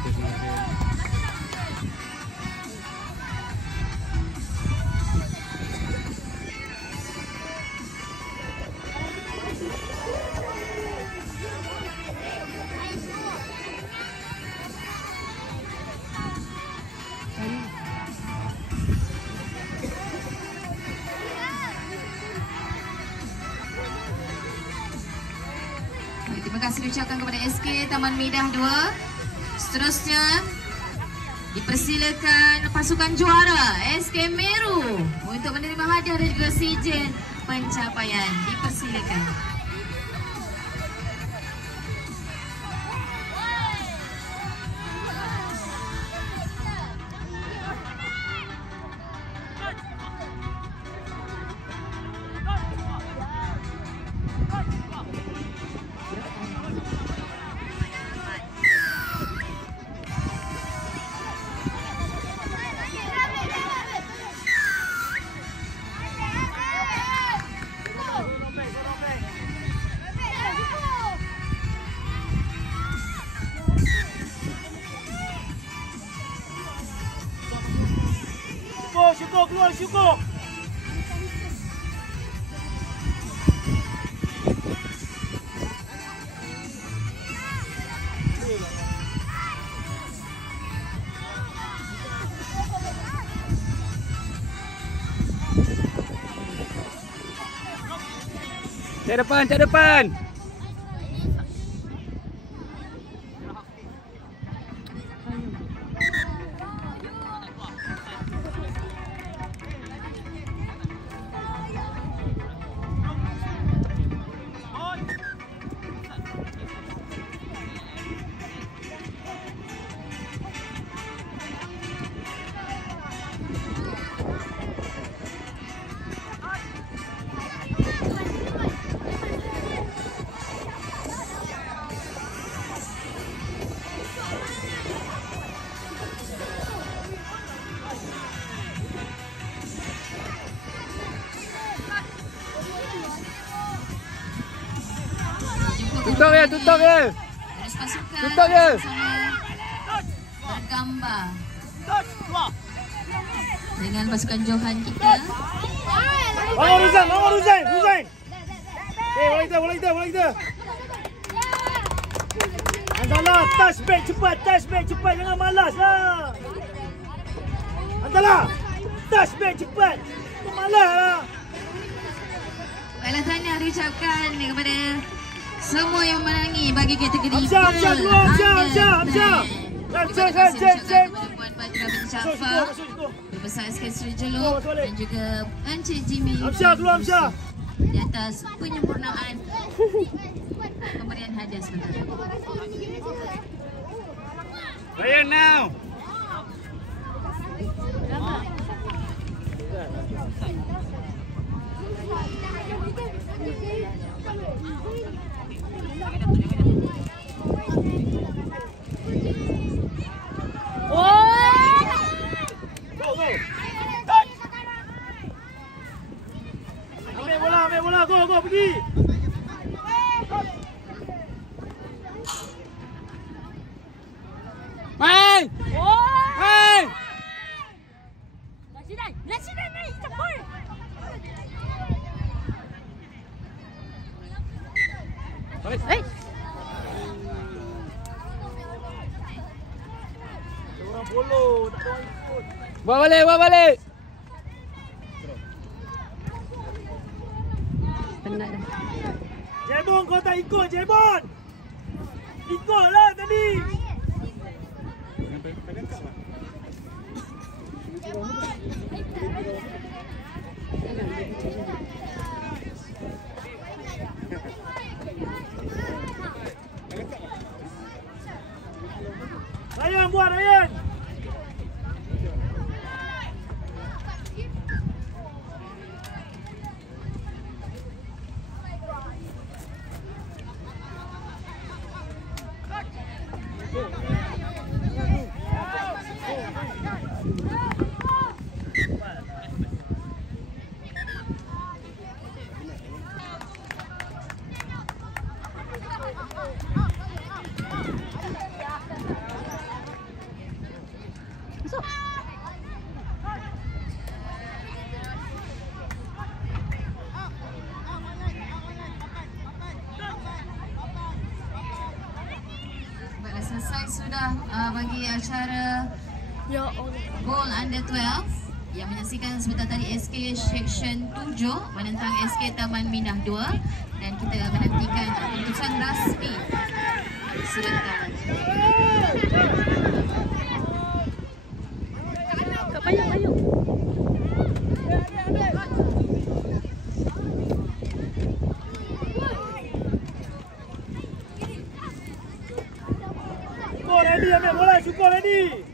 Terima kasih diucapkan kepada SK Taman Midah 2. Seterusnya dipersilakan pasukan juara SK Meru untuk menerima hadiah dan juga sijen pencapaian. Dipersilakan. Syukur keluar, syukur. Cek depan, cek depan. Tutup ya, tutup ya. Terus pasukan Tutup ya. bergambar dengan pasukan Johan kita. Bangun Ruzan, bangun Ruzan, Ruzan. Bola kita. Andalah, touch back cepat, jangan malas lah. Andalah, touch back cepat. Kau malas lah. Baiklah, tahniah diucapkan kepada semua yang memenangi bagi kategori Hamzah, keluar, Hamzah. Terima kasih diucapkan kepada Puan Badra bin Jaafar, Berbesar SK Seri Jeluk dan juga Encik Jimmy Hamzah, keluar Hamzah. di atas penyempurnaan pemberian hadiah sebentar. Ryan now. Ambil bola, go, pergi. Main. Main. Nasib naik cepat. Hey. Orang polo, tak ada orang ikut. Bawa balik. Penat dah. Jebon, kau tak ikut, Jebon. Ikutlah tadi. Ryan, buat Ryan. sudah bagi acara Goal Under 12 yang menyaksikan sebentar tadi SK Section 7 menentang SK Taman Minah 2, dan kita menantikan keputusan rasmi sebentar. Syukur ready, ambil bola, syukur ready.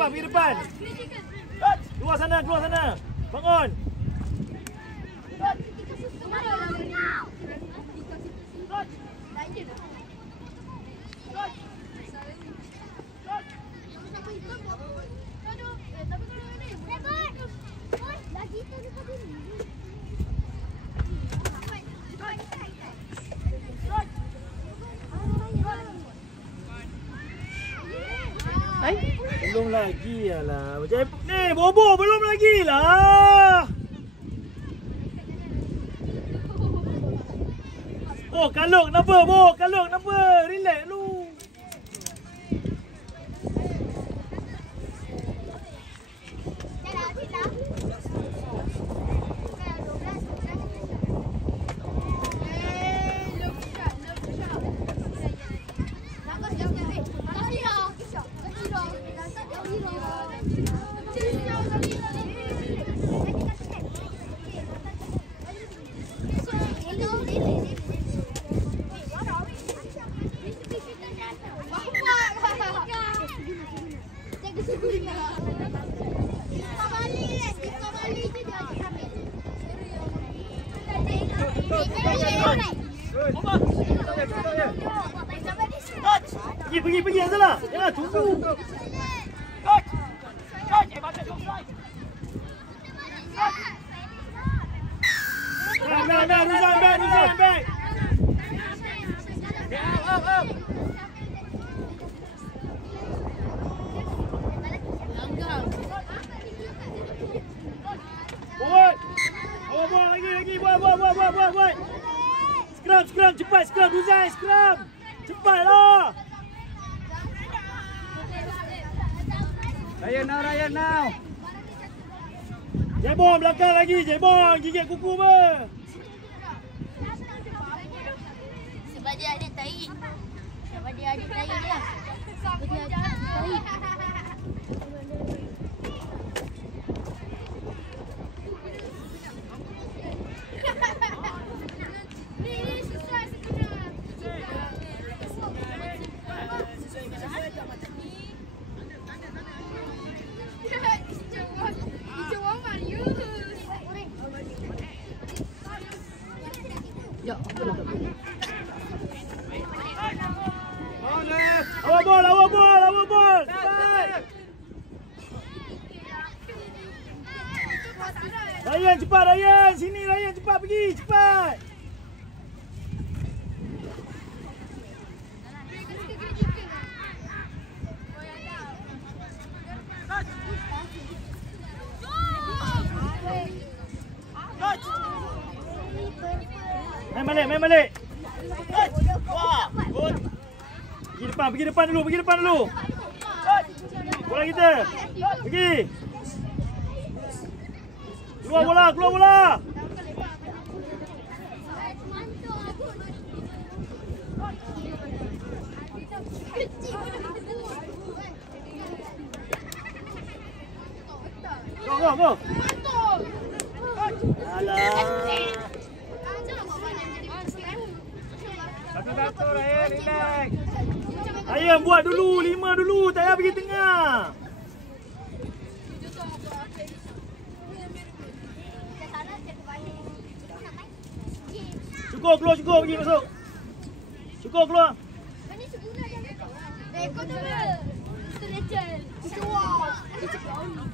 Pergi depan. Keluar sana. Bangun. Belum lagi lah. Ni bobo belum lagi lah. Oh, kalung kenapa? Kalung kenapa? Relax lu. Pergi yang salah. Jangan tunggu. Ruzan, baik. Buat lagi. Buat. Scrum, cepat. Scrum, Ruzan, scrum. Cepatlah. Ryan now. Jebon belakang lagi. Jebon gigit kuku ber. Sebab dia ada tahi. Dia. Awak bol. Ryan cepat. Sini Ryan cepat pergi. Cepat. Main balik. Wah, good. Pergi depan dulu. Bola kita. Pergi. Keluar bola. Go. Alah. Satu, Ryan, relax. Ayam buat dulu, 5 dulu, tak payah pergi tengah. Cukup keluar, cukup pergi masuk. Cukup keluar. Mana seguna dah rekod. Rekod tu ke? Itu legend. Itu wow. Itu wow ni.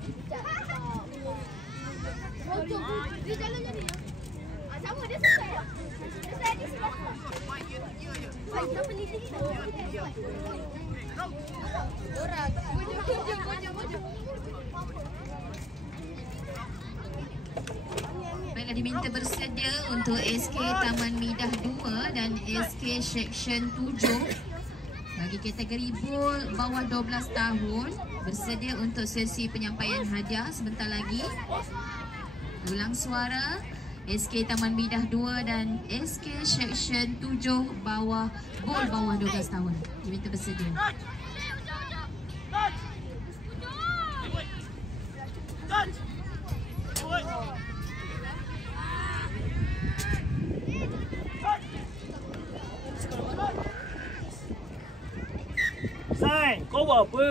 Motor dia jalan jadi. Sama dia selesai dah. Selesai di sebelah. Baik, siapa leading kita? Orang. Bojong. Baiklah, diminta bersedia untuk SK Taman Midah 2 dan SK Section 7 bagi kategori bol bawah 12 tahun bersedia untuk sesi penyampaian hadiah sebentar lagi. Ulang suara, SK Taman Midah 2 dan SK Section 7 bol bawah 12 tahun diminta bersedia. Sai, kau buat apa?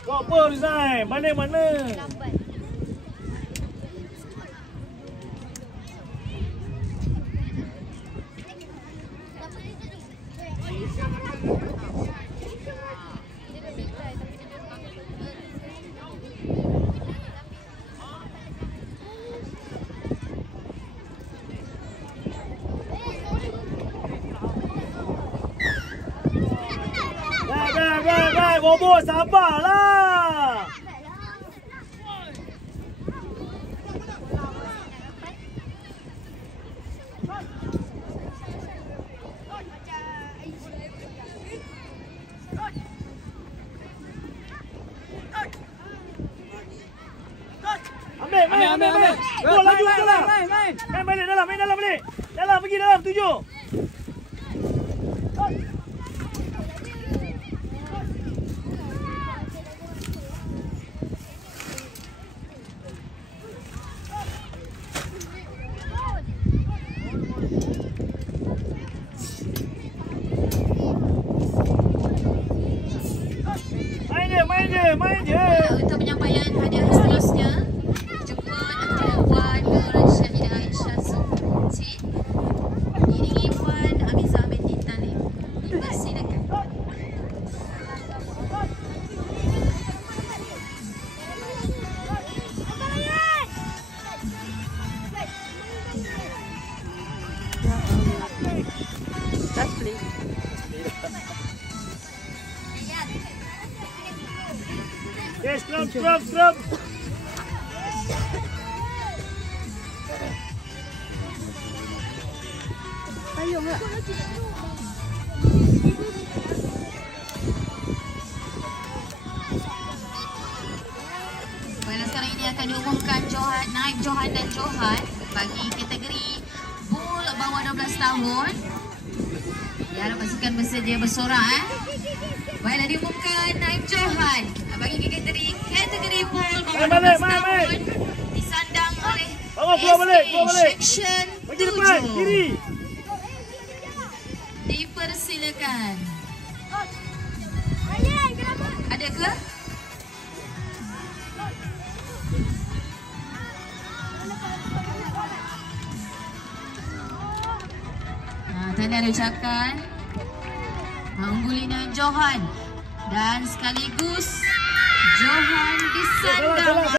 Kau apa, Rizai? Mana? Lambat. Dah, Bobo, sabarlah. Ambil. Go, laju dalam. Main balik dalam, balik. Dalam, pergi dalam, 7. Main je. Untuk penyampaian hadiah seterusnya, jumpa Antara Puan Nur Syahidah Aisyah Suci diiringi Puan Amizah binti Talib. Dipersilakan. Yes, scrum. Ayo enggak. Baiklah, sekarang ini akan diumumkan naib Johan dan Johan bagi kategori bol bawah 12 tahun. Diharap pasukan bersedia bersorak. Baiklah, diumumkan naib Johan bagi kategori bol bawah 12 tahun disandang oleh Keluar balik. Section Pergi depan, 7. kiri. Dipersilakan. Ada ke? Tanda ucapkan mengungguli Johan dan sekaligus Johan disandang